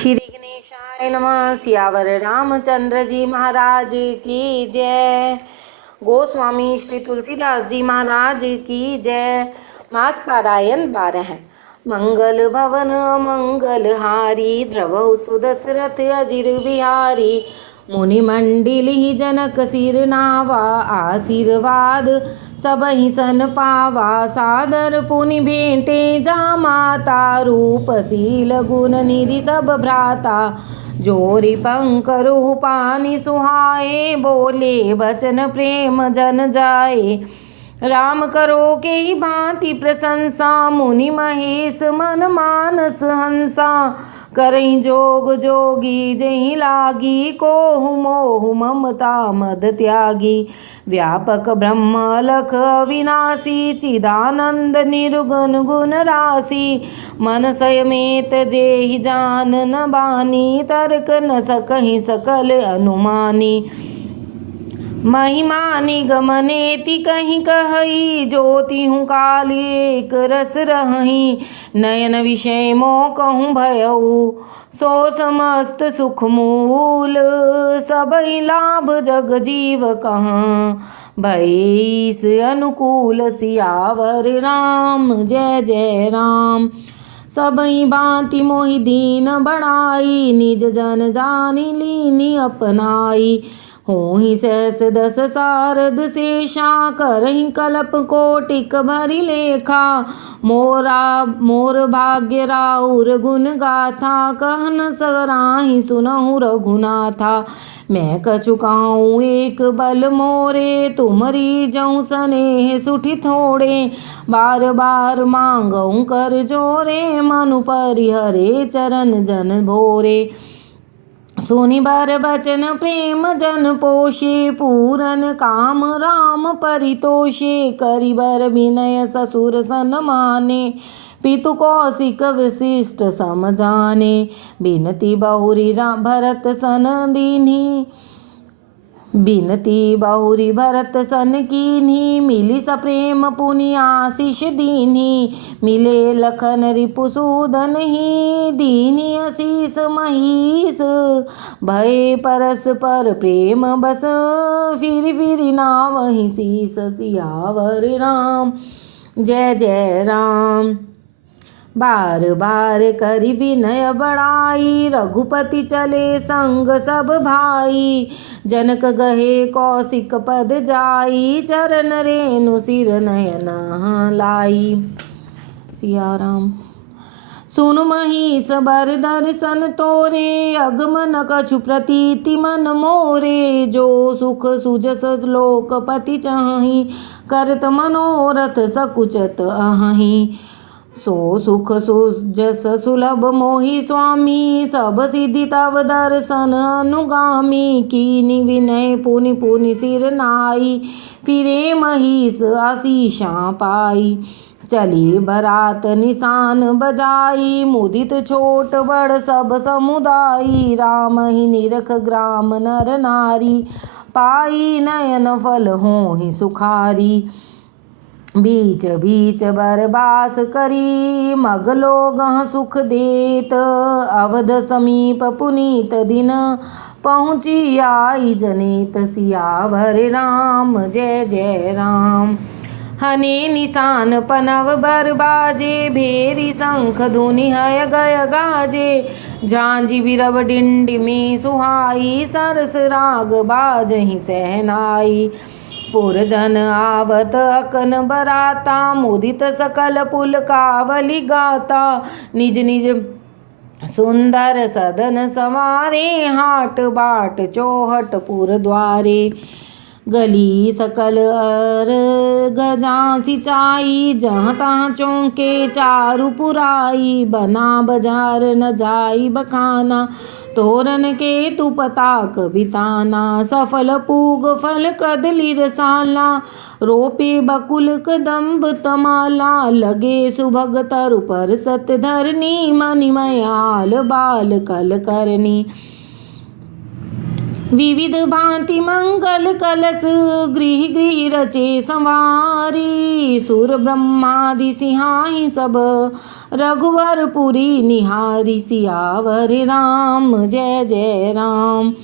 श्री गणेशाय नमः। सियावर रामचंद्र जी महाराज की जय। गोस्वामी श्री तुलसीदास जी महाराज की जय। मास पारायण 12। मंगल भवन मंगलहारी द्रवहु सुदशरथ अजिर बिहारी। मुनि मंडिली जनक सिर नावा आशीर्वाद सबहि सन पावा। सादर पुनि भेंटे जा माता रूप शील गुण निधि सब भ्राता। जोरी पंकरु पानी सुहाए बोले बचन प्रेम जन जाए। राम करो के ही भांति प्रशंसा मुनि महेश मन मानस हंसा। करहीं जोग जोगी जहीं लागी कोहु मोहु ममता मद त्यागी। व्यापक ब्रह्म अलख अविनाशी चिदानंद निर्गुण गुण राशि। मन संयमेत जेहि जान न बानी तर्क न सकहि सकल अनुमानी। महिमा निगमनेति कहीं कहई ज्योति हूँ काल एक रस रही। नयन विषय मो कहूँ भयऊ सो समस्त सुख मूल। सबई लाभ जग जीव कहाँ भईस अनुकूल। सियावर राम जय जय राम। सबई भांति मोहि दीन बड़ाई निज जन जानी लीनी अपनाई। होहि सहस दस सारद शेषा करहि कल्प कोटिक भरि लेखा। मोर भाग्य राउर गुण गाथा कहन सराहि सुनहु रघुनाथा। मैं कछु कहूँ एक बल मोरे तुमरी जऊँ स्नेह सुठि थोड़े। बार बार मांगऊँ कर जोरे मनु परिहरे चरण जन भोरे। सुनि बर बचन प्रेम जन पोषे पूरन काम राम परितोषे। करि बर विनय ससुर सन माने पितु कौशिक विशिष्ट सम जाने। बिनती बहुरी भरत सन दीन्ही बिनती बहुरी भरत सन कीन्ही। मिली सप्रेम पुनि आशीष दीन्ही। मिले लखन रिपुसूदन ही दीन्ही आशीष महीस। भय परस पर प्रेम बस फिर फिर नावहि शीस। सियावर राम जय जय राम। बार बार करि विनय बड़ाई रघुपति चले संग सब भाई। जनक गहे कौशिक पद जाई चरण रेणु सिर नयन लाई। सिया राम। सुनु महिष बर दर्शन तोरे अगमन कछु प्रतीति मन मोरे। जो सुख सुजस लोकपति चाहि करत मनोरथ सकुचत अहि। सो सुख सुजस सुलभ मोहि स्वामी सब सिद्धि तव दर्शन अनुगामी। कीनि विनय पुनि पुनि सिर नाई फिरे महिष आशीषा पाई। चली बरात निशान बजाई मुदित छोट बड़ सब समुदाई। राम ही निरख ग्राम नर नारी पाई नयन फल होहि सुखारी। बीच बीच बरबास करी मग लोगह सुख देत। अवध समीप पुनीत दिन पहुँची आई जनित। सियावर राम जय जय राम। हने निशान पनव बर बाजे भेरी शंख धुनि हय गय गाजे। झांझी बिरव डिंडिमी सुहाई सरस राग बाजहि सहनाई। पुरजन आवत अकन बराता मुदित सकल पुल कावली गाता। निज निज सुंदर सदन संवारे हाट बाट चौहट पुर द्वारे। गली सकल अर गजा सिंचाई जहाँ तहाँ चौके चारु पुराई। बना बाजार न जाई बखाना तोरन के तु पताक बिताना। सफल पूग फल कदली रसाला रोपे बकुल कदम्ब तमाला। लगे सुभग तरु पर सत धरनी मणिमयाल बाल कल करनी। विविध भांति मंगल कलश गृह गृह रचे संवारी। सुर ब्रह्मादि सिंहाही सब रघुवर पुरी निहारी। सियावर राम जय जय राम।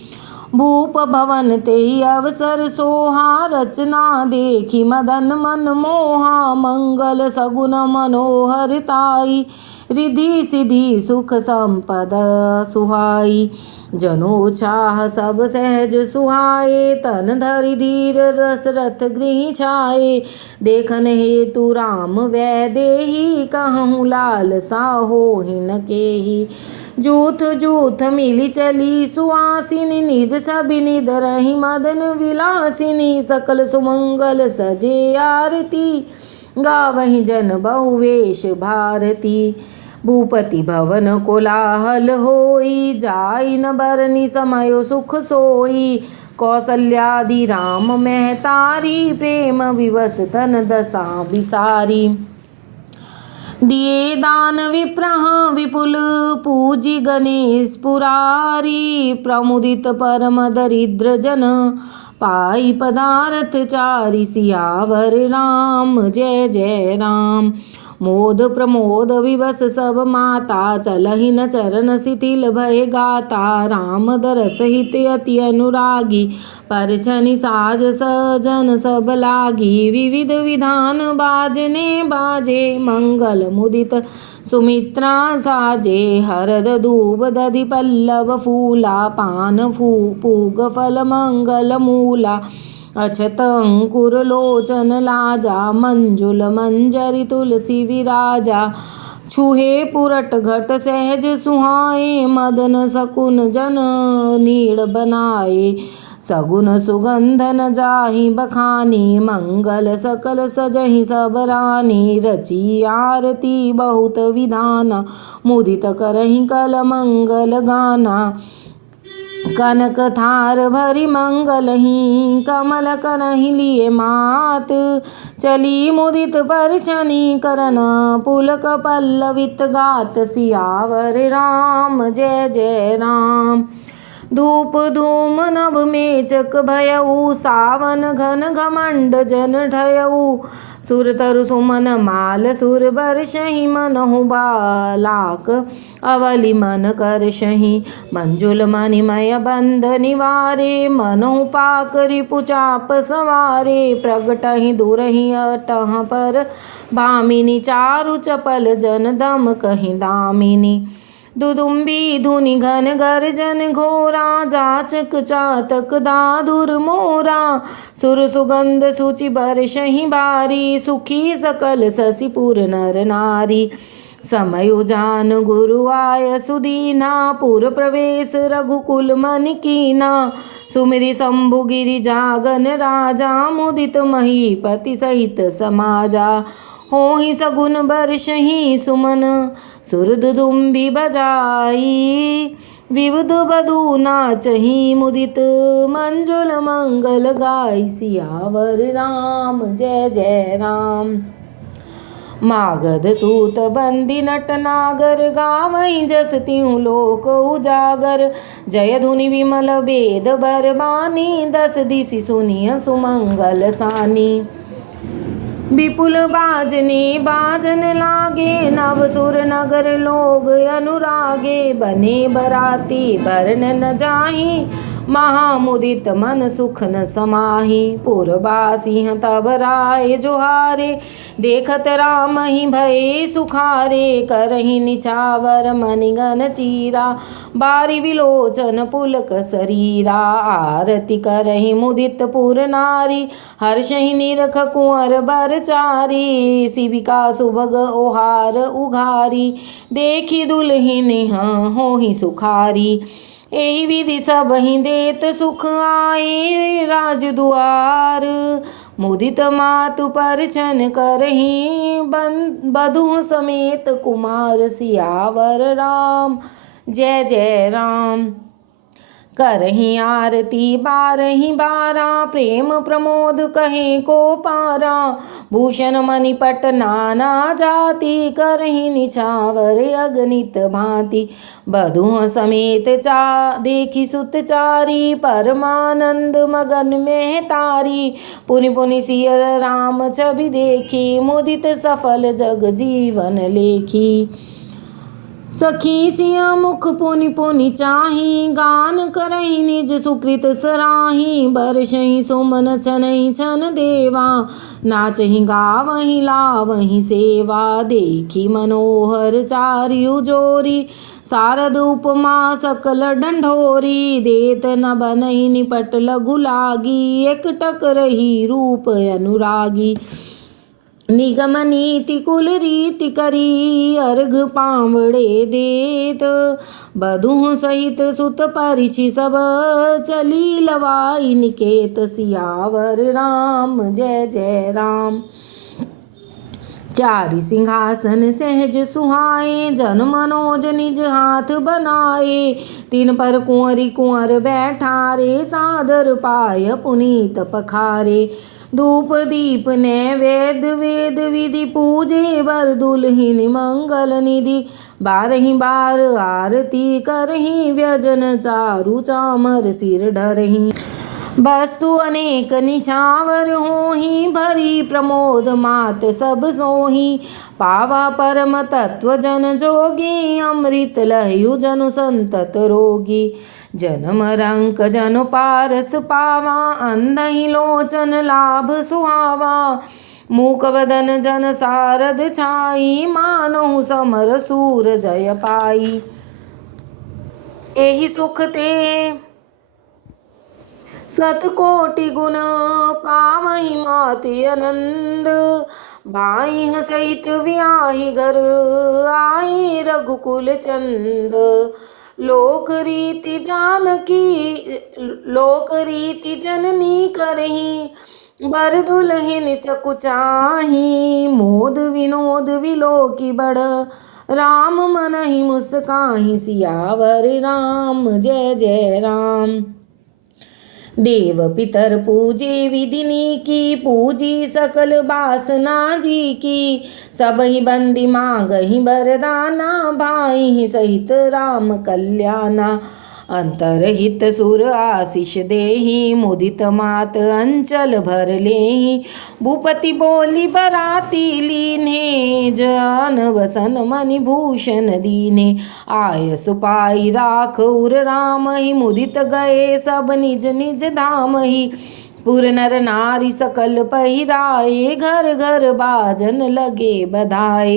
भूप भवन ते अवसर सोहा रचना देखी मदन मन मोहा। मंगल सगुन मनोहरताई रिधि सिद्धि सुख संपद सुहाई। जनो चाह सब सहज सुहाए तन धरि धीर दशरथ गृह छाए। देखन हेतु राम वैदेही कहूँ लालसा होहि न केही। जूथ जूथ मिली चली सुहासिनी निज छवि निधरहि मदन विलासिनी। सकल सुमंगल सजे आरती गावहि जन बहुवेश भारती। भूपति भवन कोलाहल होई जाई न बरनी समयो सुख सोई। कौसल्यादि राम महतारी प्रेम विवश तन दशा विसारी। दिए दान विप्रह विपुल पूजी गणेश पुरारी। प्रमुदित परम दरिद्र जन पाई पदार्थ चारि। सियावर राम जय जय राम। मोद प्रमोद विवश सब माता चलहि न चरण शिथिल भय गाता। राम दरस हित अति अनुरागी परछनि साज सजन सब लागी। विविध विधान बाजने बाजे मंगल मुदित सुमित्रा साजे। हरद दूब दधि पल्लव फूला पान पूग फल मंगल मूला। अक्षत अंकुर लोचन लाजा मंजुल मंजरी तुलसी विराजा। छुहे पुरट घट सहज सुहाए मदन सकुन जन नीड़ बनाए। सगुन सुगंधन जाहि बखानी मंगल सकल सजहि सब रानी। रची आरती बहुत विधाना मुदित करहि कल मंगल गाना। कनक थार भरी मंगलहि कमल करहि लिए मात। चली मुदित परछनि करन पुलक पल्लवित गात। सियावर राम जय जय राम। धूप धूम नभ मेचक भयऊ सावन घन घमंड जन ढयऊ। सुर तरु सुमन माल सुर बरसहि मनहु बालाक अवलि मन करसहि। मंजुल मणिमय बंध निवारे मनहु पाक रिपु चाप सवारे। प्रगटहि दूरहि अटह पर भामिनी चारु चपल जन दम कहि दामिनी। दुदुम्बी धुनि घन गर्जन घोरा जाचक चातक दादुर मोरा। सुर सुगंध सुचि बरसहि बारी सुखी सकल शशिपुर नर नारी। समय जान गुरु आय सुदीना पुर प्रवेश रघुकुल मनि कीना। सुमिरि शंभु गिरि जागन राजा मुदित महीपति सहित समाजा। होहि सगुन बरसहि सुमन सुर दुदुम्बि बजाई। विविध बधू नाचहि मुदित मंजुल मंगल गाई। सियावर राम जय जय राम। मागध सूत बंदी नट नागर गावहि जस तिहु लोक उजागर। जय धुनि विमल वेद बरबानी दस दिशि सुनिय सुमंगल सानी। विपुल बाजने बाजन लागे नव सुर नगर लोग अनुरागे। बने बराती बरन न जाहि महामुदित मन सुख न समाहि। पुरबासिंह तब राय जोहारे देखत राम ही भये सुखारे। करहि निछावर मणिगन चीरा बारी विलोचन पुलक शरीरा। आरती करहि मुदित पुर नारी हर्षहि निरख कुंवर बरचारी। शिविका सुभग ओहार उघारी देखी दुल्हिन होहि सुखारी। एहि विधि सबहि देत सुख आए राजदुआर। मुदित मातु परछन करहि बधू समेत कुमार। सियावर राम जय जय राम। करहीं आरती बारहीं बारा, प्रेम प्रमोद कहें को पारा। भूषण मणिपट नाना जाति, करहीं निछावर अगणित भांति। बधुओं समेत देखी सुत चारी, परमानंद मगन में तारी। पुनि पुनि सिय राम छवि देखी, मुदित सफल जग जीवन लेखी। सखी सिया मुख पुनि पुनि चाही, गान करही निज सुकृत सराही। बरसहि सुमन छनहि छन देवा, नाचहि गावहि लावहि सेवा। देखी मनोहर चारियु जोरी, शारद उपमा सकल ढंढोरी। देत न बनहि निपट लघु लागी, एकटक रही रूप अनुरागी। निगम नीति कुल रीति करी, अर्घ पावड़े देत। बधू सहित सुत परिछि सब, चली लवाई निकेत। सियावर राम जय जय राम। चारि सिंहासन सहज सुहाए, जन मनोज निज हाथ बनाए। तीन पर कुंवरी कुंवर बैठारे, सादर पाय पुनीत पखारे। धूप दीप नैवेद्य वेद विधि, पूजे बर दुल्हिन मंगल निधि। बारही बार आरती करही, व्यजन चारु चामर सिर ढरही। वस्तु अनेक निछावर होही, भरी प्रमोद मात सब सोही। पावा परम तत्व जन जोगी, अमृत लहयु जनु संतत रोगी। जन्म रंक जनु पारस पावा, अंधहि लोचन लाभ सुहावा। मूक बदन जन सारद छाई, मानहु समर सूर जय पाई। एहि सुख ते सतकोटि गुण, पावहि माति आनंद। भाई सहित वियाहि घर, आए रघुकुल चंद। लोक रीति जननी करही, बर दुल्हिन सकुचाही। मोद विनोद विलोकी बड़, राम मनहि मुस्काहि। सियावर राम जय जय राम। देव पितर पूजे विधिनी की, पूजी सकल बासना जी की। सबहि बंदी मांगहि बरदाना, भाई सहित राम कल्याणा। अंतरहित सुर आशीष देहि, मुदित मात अंचल भर लेहि। भूपति बोली बराती लीन्हे, जान वसन मणि भूषण दीन्हे। आय सुपाई राख उर रामहि, मुदित गए सब निज निज धामहि। पुर नर नारी सकल पहिराए, घर घर बाजन लगे बधाए।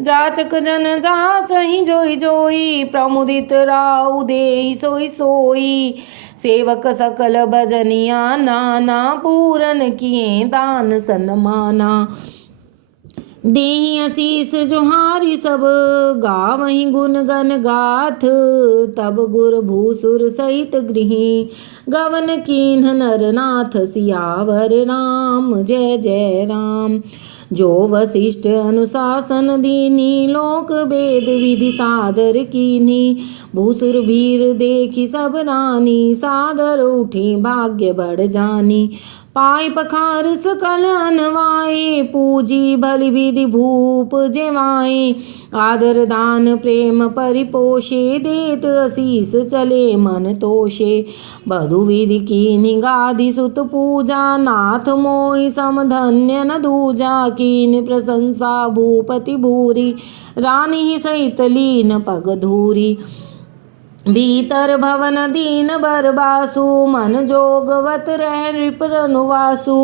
जाचक जन जाचहि जोई जोई, प्रमुदित राउ देहि सोई सोई। सेवक सकल भजनिया नाना, पूरन किए दान सन्माना। देहि आशीष जोहारी सब, गावहि गुण गन गाथ। तब गुर भूसुर सहित गृही, गवन कीन्ह नरनाथ। सियावर राम जय जय राम। जो वशिष्ठ अनुशासन दीनी, लोक वेद विधि सादर कीन्ही। भूसुर भीर देखी सब रानी, सादर उठी भाग्य बढ़ जानी। पाय पखार सकल अनवाए, पूजी भली विधि भूप जेवाए। आदर दान प्रेम परिपोषे, देत आशीष चले मन तोषे। बधु विधि कीन्ही गादि सुत पूजा, नाथ मोहि सम धन्य न दूजा। कीन्ह प्रशंसा भूपति भूरी, रानी सहित लीन पग धूरी। भीतर भवन दीन बर बासु, मन जोगवत रह नृपनुवासु।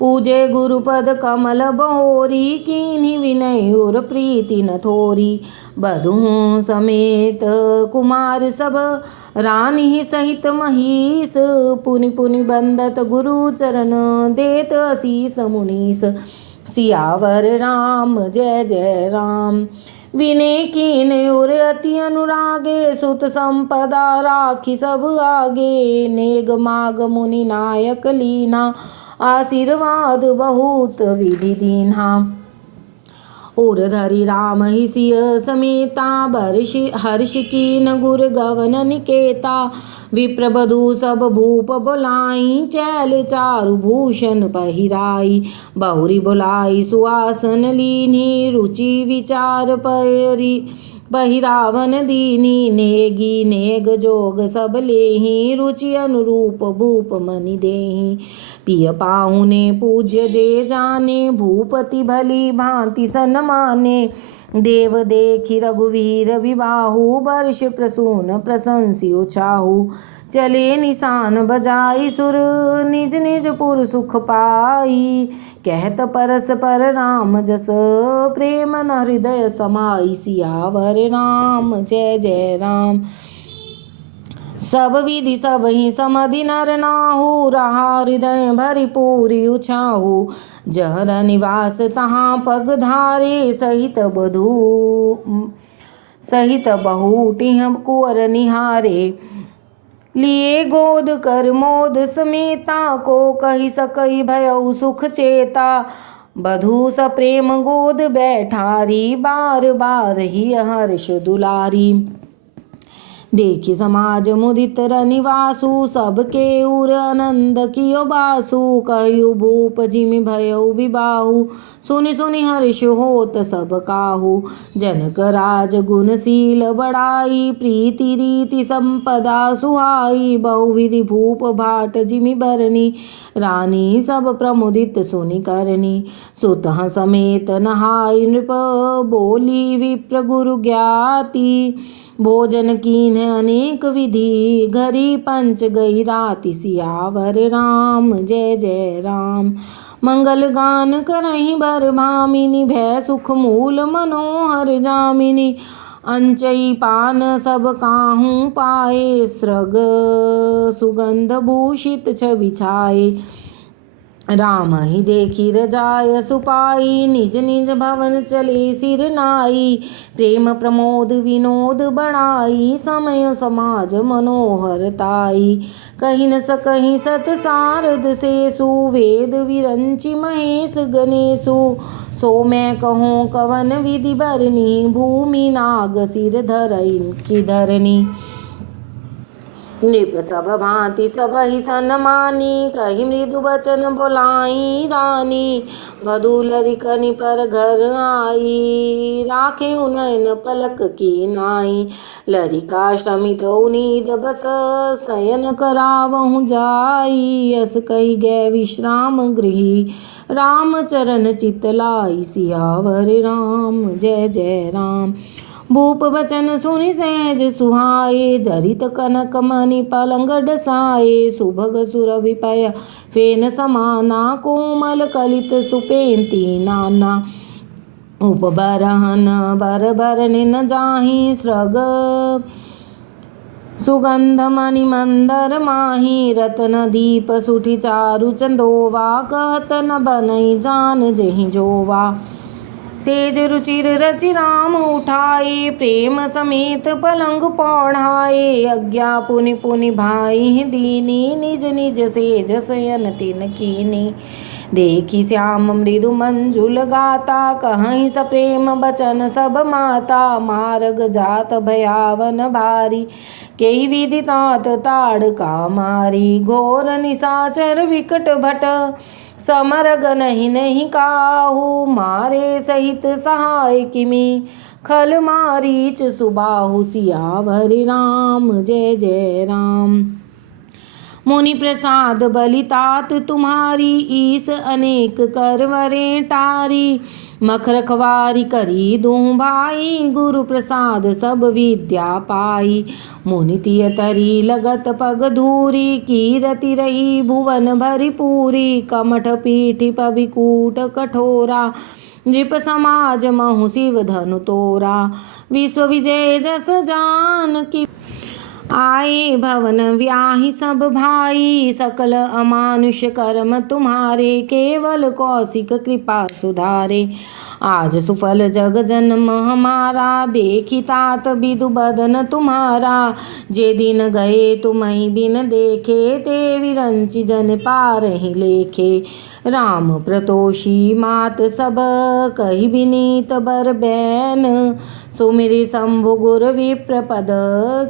पूजे गुरुपद कमल बहोरी, कीन्ही विनय उर प्रीति न थोरी। बधुओं समेत कुमार सब, रानी सहित महीस। पुनि पुनि बंदत गुरु चरण, देत आशीष मुनीस। सियावर राम जय जय राम। विनय कीन उर अति अनुरागे, सुत संपदा राखी सब आगे। नेग माग मुनि नायक लीना, आशीर्वाद बहुत विधि दीन्हा। उर धरि राम ही सिय समेता, हर्ष कीन गुर गवन निकेता। विप्रबधू सब भूप बोलाई, चैल चारु भूषण पहिराई। बहुरी बोलाई सुआसन लीनी, रुचि विचार पहिरावन दीनी। नेगी नेग जोग सब लेही, रुचि अनुरूप भूप मनि देही। पिय पाहुने पूज्य जे जाने, भूपति भली भांति सन्माने। देव देखि रघुवीर विबाहु, वर्ष प्रसून प्रशंसियो छाहु। चले निशान बजाई सुर, निज निज पुर सुख पाई। कहत परस्पर राम जस, प्रेम न हृदय समाई। सियावर राम जय जय राम। सब विधि सब ही समधि नर नाहु, रहा हृदय भरी पूरी उछाहु। जहर निवास तहाँ पग धारे, सहित बहु टिह कुंवर निहारे। लिए गोद कर मोद समेता, को कही सकई भयउ सुख चेता। बधू स प्रेम गोद बैठारी, बार बार ही हर्ष दुलारी। देखि समाज मुदित रनिवासु, सबके उर आनंद कियो बासु। कहु भूप जिमि भयउ विबाहु, सुनि सुनि हर्ष होत सब काहू। जनक राज गुणशील बड़ाई, प्रीति रीति संपदा सुहाई। बहुविधि भूप भाट जिमि बरनी, रानी सब प्रमुदित सुनि करनी। सुतः समेत नहाई नृप, बोली विप्र गुरु ज्ञाति। भोजन कीन्ह अनेक विधि, घरी पंच गई राति। सियावर राम जय जय राम। मंगल गान करहि बर भामिनी, भय सुख मूल मनोहर जामिनी। अंचई पान सब काहू पाए, सृग सुगंध भूषित छवि छाए। राम ही देखी रजाय सुपाई, निज निज भवन चले सिर नाई। प्रेम प्रमोद विनोद बढ़ाई, समय समाज मनोहरताई। कहीं न सकहीं सत सारद सेसु, वेद विरंचि महेश गणेशु। सो मैं कहूँ कवन विधि बरनी, भूमि नाग सिर धरई की धरनी। नृप सब भांति सब ही सन्मानी, कही मृदु बचन बोलाई रानी। वधू लरिकनि पर घर आई, राखे उनयन पलक की नाई। लरिका श्रमित उनीद बस, शयन करावहु जाई। यस कही गए विश्राम गृही, राम चरण चित लाई। सियावर राम जय जय राम। भूप वचन सुनि सहज सुहाए, जरित कनक मणि पलंग डसाए। सुभग सुरभि पय फेन समाना, कोमल कलित सुपेंति नाना। उपबरहन बर बरनिन जाहि, सृग सुगंध मणि मंदर माही। रतन दीप सुठि चारु चंदोवा, कहत न बनई जान जेहि जोवा। सेज रुचिर रचि राम उठाए, प्रेम समेत पलंग पौढ़ाए। आज्ञा पुनि पुनि भाई दीनी, निज निज सेज शयन तिन कीनी। देखी श्याम मृदु मंजुल गाता, कहीं स प्रेम बचन सब माता। मार्ग जात भयावन भारी, केहि विधि तात ताड़का मारी। घोर निशाचर विकट भट, समरग नहीं नहीं काहू। मारे सहित सहाय किमि, खल मारीच सुबाहु। सियावर राम जय जय राम। मुनि प्रसाद बलितात तुम्हारी, ईस अनेक करवरे टारी। मख रखवारी करी दूँ भाई, गुरु प्रसाद सब विद्या पाई। मुनि तिय तरी लगत पग धूरी, कीरति रही भुवन भरी पूरी। कमठ पीठि पविकूट कठोरा, नृप समाज महु शिव धनु तोरा। विश्व विजय जस जानकी, आए भवन व्याहि सब भाई। सकल अमानुष कर्म तुम्हारे, केवल कौशिक कृपा सुधारे। आज सुफल जग जन्म हमारा, देखी तात बिदु बदन तुम्हारा। जे दिन गए तुम्हीं बिन देखे, ते विरंचि जन पारहि लेखे। राम प्रतोषी मात सब, कहि बिनीत बर बैन। सुमिरि शंभु गुर विप्र पद,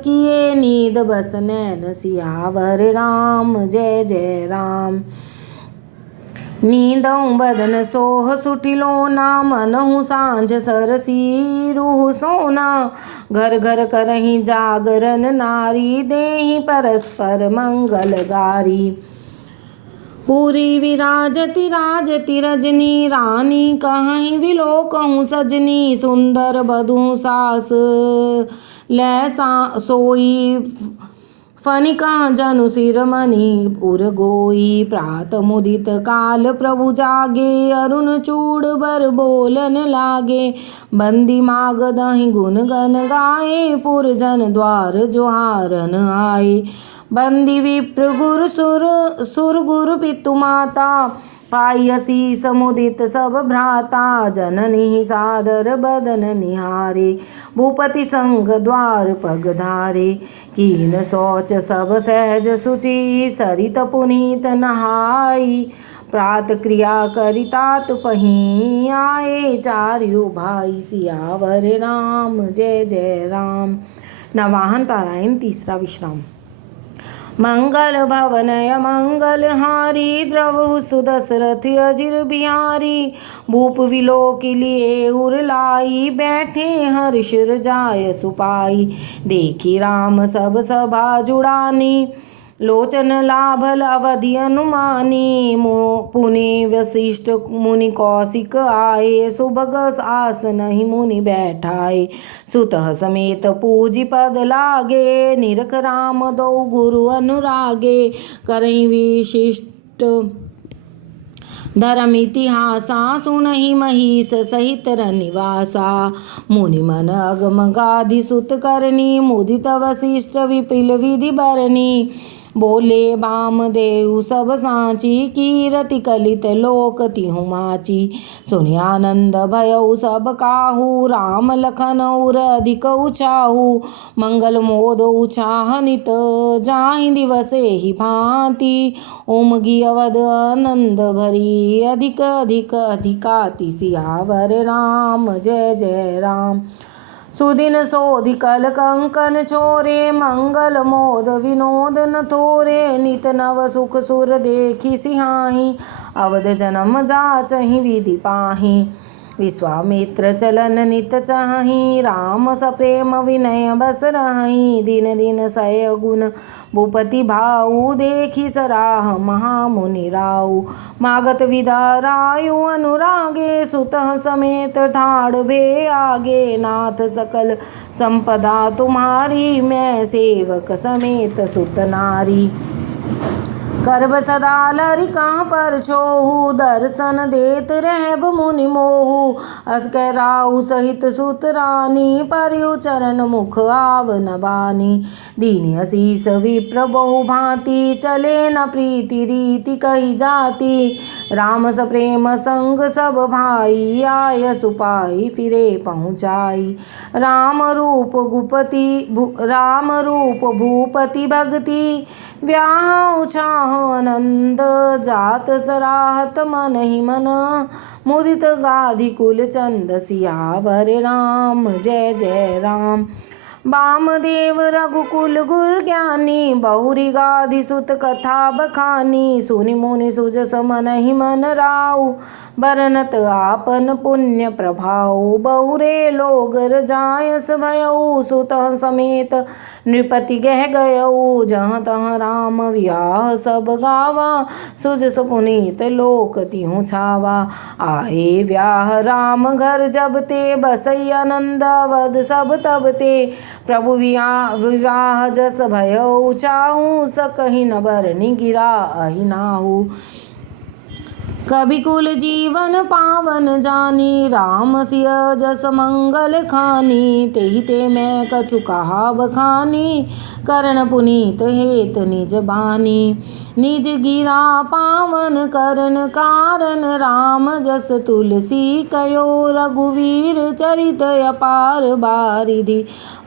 किए नीद बस नैन। सियावर राम जय जय राम। नींदऊ बदन सोह सुटिलोना, मनहु सांझ सरसी रूह सोना। घर घर करहीं जागरण नारी, देहि परस्पर मंगल गारी। पूरी विराजति राजति रजनी, रानी कहीं विलोकहूँ सजनी। सुंदर बधू सास लैसा सोई, फनिका जनु सिरमणि उर गोई। प्रात मुदित काल प्रभु जागे, अरुण चूड़ बर बोलन लागे। बंदी माग दहि गुन गन गाए, पुर जन द्वार जोहारन आए। बंदी विप्र गुर सुर गुरु पितु माता, पाई असीस मुदित सब भ्राता। जननी सादर बदन निहारे, भूपति संग द्वार पग धारे। कीन शौच सब सहज सुचि, सरित पुनीत नहाई। प्रात क्रिया करि तात पहीं, आए चार्यो भाई। सियावर राम जय जय राम। नवाहन पारायण तीसरा विश्राम। मंगल भवनय मंगल हारी, द्रवहु सुदशरथ अजिर बिहारी। भूप विलोकि लिए उर लाई, बैठे हर्ष जाय सुपाई। देखी राम सब सभा जुड़ानी, लोचन लाभल अवधि अनुमानी। पुनि वशिष्ठ मुनि कौशिक आए, सुभग आसन ही मुनि बैठाए। सुतः समेत पूजि पद लागे, निरख राम दो गुरु अनुरागे। करहीं विशिष्ट धर्म इतिहासा, सुनहि महिष सहित रनिवासा। मुनि मन अगम गाधि सुत करनी, मुदित वशिष्ठ विपिल विधि बरनी। बोले बामदेव सब साची, कीरति कलित लोक तिहु माची। सुनि आनंद भयउ सब काहू, राम लखन उर अधिक उचाहू। मंगल मोद उचाह नित, जाहि दिवसे ही भांति। उमगी अवध आनंद भरी, अधिक अधिक अधिकाति। सियावर राम जय जय राम। सुदिन सोधि कल कंकन छोरे, मंगल मोद विनोद न थोरे। नित नव सुख सुर देखी सिहाही, अवध जन्म जाचहि विधि पाही। विश्वामित्र चलन नित चाही, राम सप्रेम विनय बस रही। दिन दिन सय गुण भूपति भाऊ, देखी सराह महामुनि राऊ। मागत विदा रायु अनुरागे, सुतः समेत ठाड़ भे आगे। नाथ सकल संपदा तुम्हारी, मैं सेवक समेत सुत नारी। करब सदा लरि कहाँ पर छोहू, दर्शन देत रहब मुनि मोहू। अस कह राहु सहित सुत रानी, पर्यु चरण मुख आवन बानी। दीन असीस विप्र बहु भांति, चले न प्रीति रीति कही जाति। राम सप्रेम संग सब भाई, आय सुपाई फिरे पहुँचाई। राम रूप भूपति भगति, व्याह चाह आनंद जात। सराहत मन ही मन, मुदित गाधि कुल चंद। सियावर राम जय जय राम। वामदेव रघुकुल गुर ज्ञानी, बहुरी गाधि सुत कथा बखानी। सुनि मुनि सुजस मन ही मन राऊ, बरनत आपन पुण्य प्रभाऊ। बहुरे लोग रजायस भयऊ, सुतः समेत नृपति गह गयऊ। जहाँ तहाँ राम विवाह सब गावा, सुजस पुनीत लोक तिहु छावा। आए व्याह राम घर जब ते, बसई आनंद अवध सब तब ते। प्रभु विवाह जस भयऊ चाहू, सकहि न बरनि गिरा अहि नाहू। कभी कुल जीवन पावन जानी, राम सिय जस मंगल खानी। तेहि ते मैं कछु कहा बखानी, करण पुनीत हेत निज बानी। निज गिरा पावन करन कारण, राम जस तुलसी कयो। रघुवीर चरित अपार बारिधि,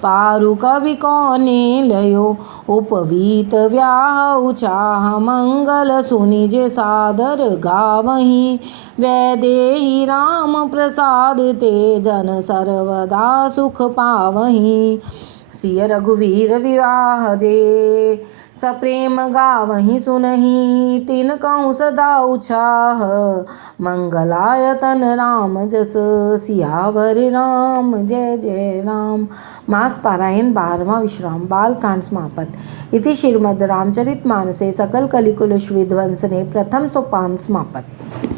पारु कवि कौने लयो। उपवीत व्याहु चाह मंगल, सुनि जे सादर गावहीं। वैदेही राम प्रसाद ते, जन सर्वदा सुख पावहीं। सिय रघुवीर विवाह जे, सप्रेम गावहीं सुनहीं। तिन कहूँ सदा उछाह, मंगलायतन राम जस। सियावर राम जय जय राम। मास पारायण 12वां विश्राम। बालकांड समापत। इति श्रीमद् रामचरितमानसे सकल कलिकुल विध्वंसने प्रथम सोपान समापत।